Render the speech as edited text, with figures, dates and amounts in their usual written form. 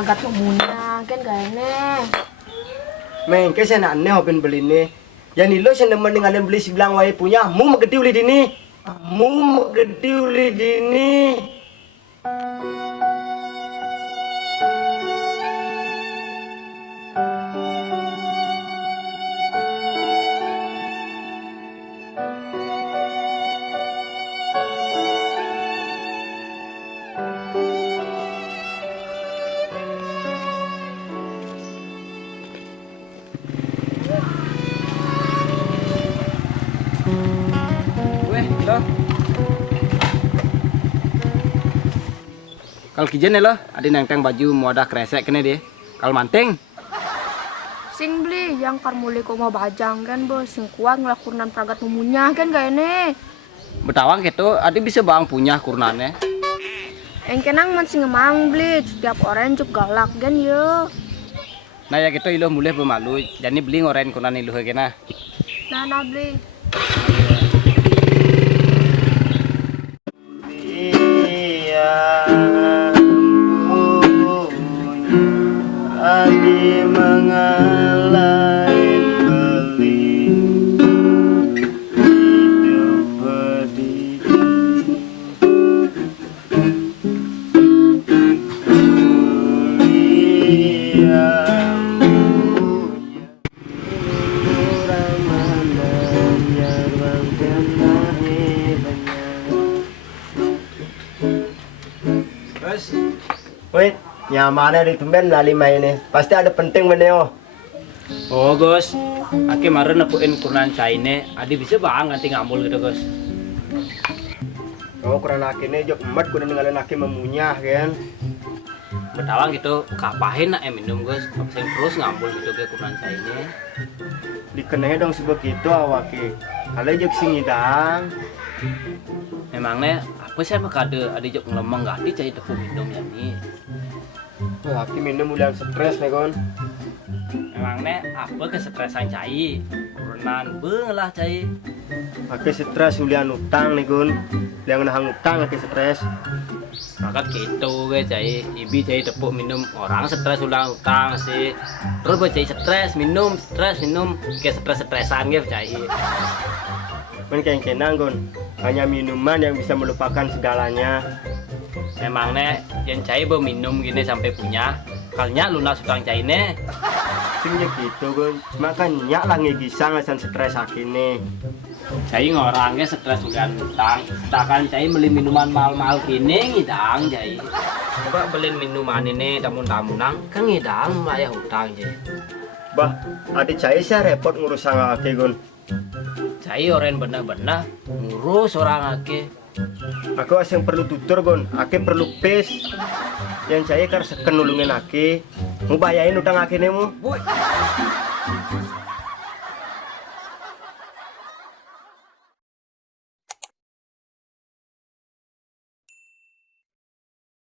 pragat muna kan kayaknya. Meng ke sana aneh open beli nih. Ya nilo saya nemen dengan beli si bilang wae punya. Mu megede uli dini. Mu megede uli dini. Kalau kijen lo, ada nenteng baju muada kresek kene dia. Kalau manting, Sing beli yang karmuli ko mau bajang kan bos, sing kuat ngelakukan pragat mumunya kan kayaknya. betawang gitu, ada bisa bang punya kurnane. Engkenang man sing emang beli, setiap orang cuk galak kan yo. Nah ya gitu ilo mulai pemalu, jadi beli ngoren kurnan ilo kena. Nah beli. Adi mengalai beli hidup berdiri yang punya orang mana yang bangkan Bos, wait. Nyamannya di tumben lali main nih. Pasti ada penting meneo. Oh Gus, aki kemarin nepuin kurnan caine, adi bisa bang ganti ngambul gitu Gus. Oh kurang akhirnya jok emat kudu ninggalin aki memunyah kan. Betawang gitu, kapahin nak minum Gus, sing terus ngambul gitu ke kurnan caine. Dikenanya dong sebegitu awaki. Kalau jok sing ngidang. Memangnya apa sih mah kade adi jok ngelemeng gak di cai tepung minum ya nih. Aki minum udah stres nih kon. Memangnya apa kesetresan cai? Kurunan lah cai. Aki stres ulian utang nih kon. Yang nahang utang aki stres. Maka gitu gue cai, ibi cai tepuk minum orang stres ulang utang sih. Terus gue cai stres minum, kayak stres-stresan gitu cai. Men kenang kon. Hanya minuman yang bisa melupakan segalanya. Memangnya yang cai minum gini sampai punya, kalnya lunas utang cai ne. Singnya gitu kon. Makanya lah ngegisang asan stres aki nih. Cai ngorangnya stres udah utang, takkan cai beli minuman mahal-mahal kini ngidang cai. Coba beli minuman ini tamun-tamunan, kan ngidang lah ya utang cai. Bah, adik saya repot ngurus sang aki kon. Cai orang bener-bener ngurus orang ake. Aku asing perlu tutur gon, aki perlu pes. Yang saya kan seken nulungin aki. Mau bayain utang aki nemu. Boy.